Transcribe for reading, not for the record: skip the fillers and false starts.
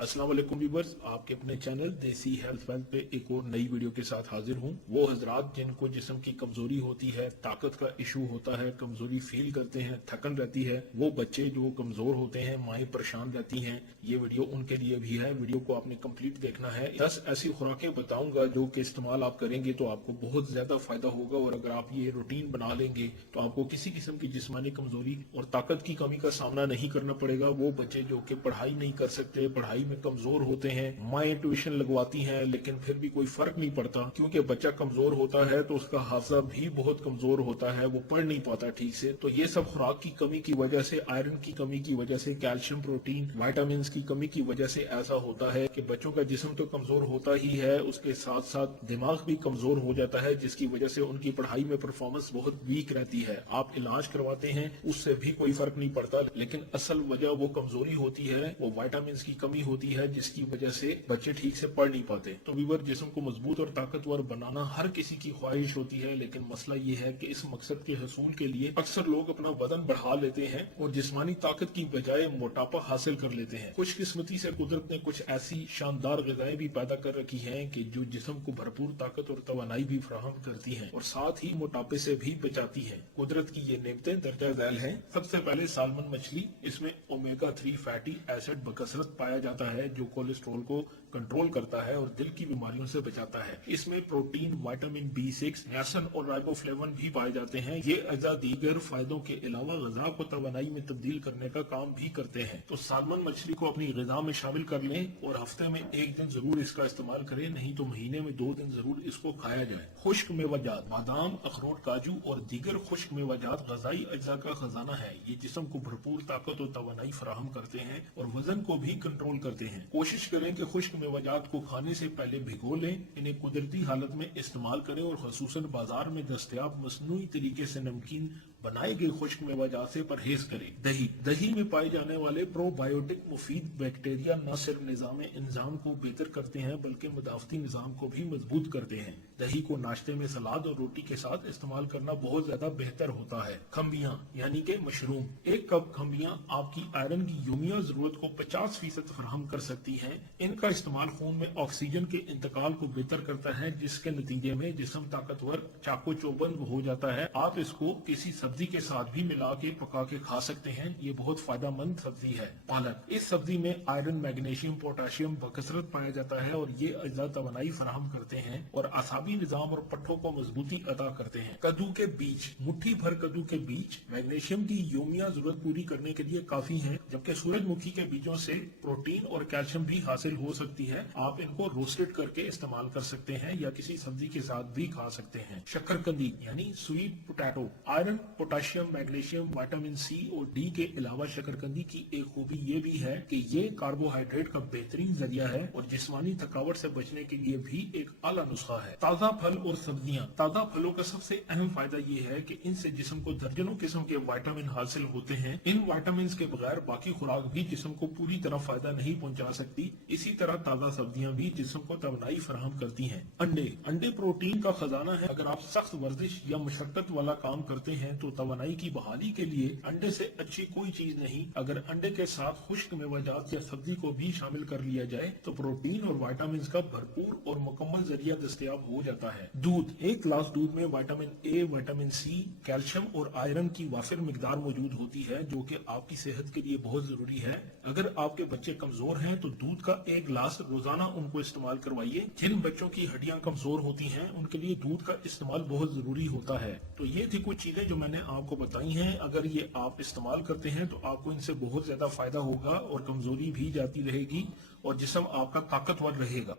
अस्सलाम वालेकुम व्यूअर्स, आपके अपने चैनल देसी हेल्थ वेल्थ पे एक और नई वीडियो के साथ हाजिर हूँ। वो हजरात जिनको जिस्म की कमजोरी होती है, ताकत का इशू होता है, कमजोरी फील करते हैं, थकन रहती है, वो बच्चे जो कमजोर होते हैं, माएं परेशान रहती हैं, ये वीडियो उनके लिए भी है। वीडियो को आपने कंप्लीट देखना है। 10 ऐसी खुराकें बताऊंगा जो कि इस्तेमाल आप करेंगे तो आपको बहुत ज्यादा फायदा होगा, और अगर आप ये रूटीन बना लेंगे तो आपको किसी किस्म की जिस्मानी कमजोरी और ताकत की कमी का सामना नहीं करना पड़ेगा। वो बच्चे जो कि पढ़ाई नहीं कर सकते, पढ़ाई में कमजोर होते हैं, माएं ट्यूशन लगवाती हैं लेकिन फिर भी कोई फर्क नहीं पड़ता, क्योंकि बच्चा कमजोर होता है तो उसका हाफजा भी बहुत कमजोर होता है, वो पढ़ नहीं पाता ठीक से। तो ये सब खुराक की कमी की वजह से, आयरन की कमी की वजह से, कैल्शियम, प्रोटीन, विटामिन की कमी की वजह से ऐसा होता है कि बच्चों का जिस्म तो कमजोर होता ही है, उसके साथ साथ दिमाग भी कमजोर हो जाता है, जिसकी वजह से उनकी पढ़ाई में परफॉर्मेंस बहुत वीक रहती है। आप इलाज करवाते हैं, उससे भी कोई फर्क नहीं पड़ता, लेकिन असल वजह वो कमजोरी होती है, वो विटामिन की कमी होती है, जिसकी वजह से बच्चे ठीक से पढ़ नहीं पाते। तो व्यूअर, जिस्म को मजबूत और ताकतवर बनाना हर किसी की ख्वाहिश होती है, लेकिन मसला ये है कि इस मकसद के हसूल के लिए अक्सर लोग अपना वजन बढ़ा लेते हैं और जिस्मानी ताकत की बजाय मोटापा हासिल कर लेते हैं। खुशकिस्मती से कुदरत ने कुछ ऐसी शानदार ग़िज़ाएं भी पैदा कर रखी हैं कि जो जिस्म को भरपूर ताकत और तवानाई भी फराहम करती हैं और साथ ही मोटापे से भी बचाती हैं। कुदरत की ये नेमतें दर्जा ज़ैल हैं। सबसे पहले सालमन मछली, इसमें ओमेगा 3 फैटी एसिड बकसरत पाया जाता है जो कोलेस्ट्रॉल को कंट्रोल करता है और दिल की बीमारियों से बचाता है। इसमें प्रोटीन, विटामिन B6, नियासिन और राइबोफ्लेविन भी पाए जाते हैं। ये अज़ा दीगर फायदों के अलावा ग़िज़ा को तवानाई में तब्दील करने का काम भी करते हैं। तो सालमन मछली को अपनी ग़िज़ा में शामिल कर लें और हफ्ते में एक दिन जरूर इसका इस्तेमाल करें, नहीं तो महीने में 2 दिन जरूर इसको खाया जाए। खुश्क मेवाजात, बादाम, अखरोट, काजू और दीगर खुश्क मेवाजात ग़िज़ाई अज्जा का खजाना है। ये जिस्म को भरपूर ताकत और तवानाई फराहम करते हैं और वजन को भी कंट्रोल करते हैं। कोशिश करें कि खुश्क मेवाजात को खाने से पहले भिगो लें, इन्हें कुदरती हालत में इस्तेमाल करें और खसूसन बाजार में दस्तयाब मसनूई तरीके से नमकीन बनाए गए खुश्क मेवाजात से परहेज करें। दही में पाए जाने वाले प्रोबायोटिक मुफीद बैक्टीरिया न सिर्फ निजाम इंजाम को बेहतर करते हैं बल्कि मुदाफती निजाम को भी मजबूत करते हैं। दही को नाश्ते में सलाद और रोटी के साथ इस्तेमाल करना बहुत ज्यादा बेहतर होता है। खम्बियां यानी के मशरूम, 1 कप खम्बियां आपकी आयरन की यूमिया जरूरत को 50% फराहम कर सकती हैं। इनका इस्तेमाल खून में ऑक्सीजन के इंतकाल को बेहतर करता है, जिसके नतीजे में जिस्म ताकतवर, चाको चौबंद हो जाता है। आप इसको किसी सब्जी के साथ भी मिला के पका के खा सकते हैं। ये बहुत फायदेमंद सब्जी है। पालक, इस सब्जी में आयरन, मैग्नीशियम, पोटाशियम बकसरत पाया जाता है और ये अज्जा तवानाई फराहम करते हैं और आसाबी निजाम और पट्ठों को मजबूती अदा करते हैं। कद्दू के बीज, मुट्ठी भर कद्दू के बीज मैग्नीशियम की यूमिया जरूरत पूरी करने के लिए काफी है, जबकि सूरजमुखी के बीजों से प्रोटीन और कैल्शियम भी हासिल हो सकती है। आप इनको रोस्टेड करके इस्तेमाल कर सकते हैं या किसी सब्जी के साथ भी खा सकते हैं। शक्करकंदी यानी sweet potato, iron, potassium, magnesium, vitamin C और D के अलावा शकरकंदी की एक खूबी ये भी है कि ये कार्बोहाइड्रेट का बेहतरीन जरिया है और जिस्मानी थकावट से बचने के लिए भी एक आला नुस्खा है। ताज़ा फल और सब्जियां, ताज़ा फलों का सबसे अहम फायदा ये है कि इनसे जिस्म को दर्जनों किस्म के विटामिन हासिल होते हैं। इन विटामिन के बगैर बाकी खुराक भी जिस्म को पूरी तरह फायदा नहीं पहुंचा सकती। इसी तरह ताज़ा सब्जियां भी जिस्म को तवानाई फराहम करती हैं। अंडे प्रोटीन का खजाना है। अगर आप सख्त वर्जिश या मशक्कत वाला काम करते हैं तो तवानाई की बहाली के लिए अंडे से अच्छी कोई चीज नहीं। अगर अंडे के साथ खुश्क मेवाजात या सब्जी को भी शामिल कर लिया जाए तो प्रोटीन और विटामिन का भरपूर और मुकम्मल जरिया दस्तयाब हो जाता है। दूध, 1 गिलास दूध में vitamin A, vitamin C, calcium और आयरन की वाफिर मिकदार मौजूद होती है, जो कि आपकी सेहत के लिए बहुत जरूरी है। अगर आपके बच्चे कमजोर हैं तो दूध का 1 गिलास रोजाना उनको इस्तेमाल करवाइए। जिन बच्चों की हड्डियां कमजोर होती हैं उनके लिए दूध का इस्तेमाल बहुत जरूरी होता है। तो ये थी कुछ चीजें जो मैंने आपको बताई हैं। अगर ये आप इस्तेमाल करते हैं तो आपको इनसे बहुत ज्यादा फायदा होगा और कमजोरी भी जाती रहेगी और जिस्म आपका ताकतवर रहेगा।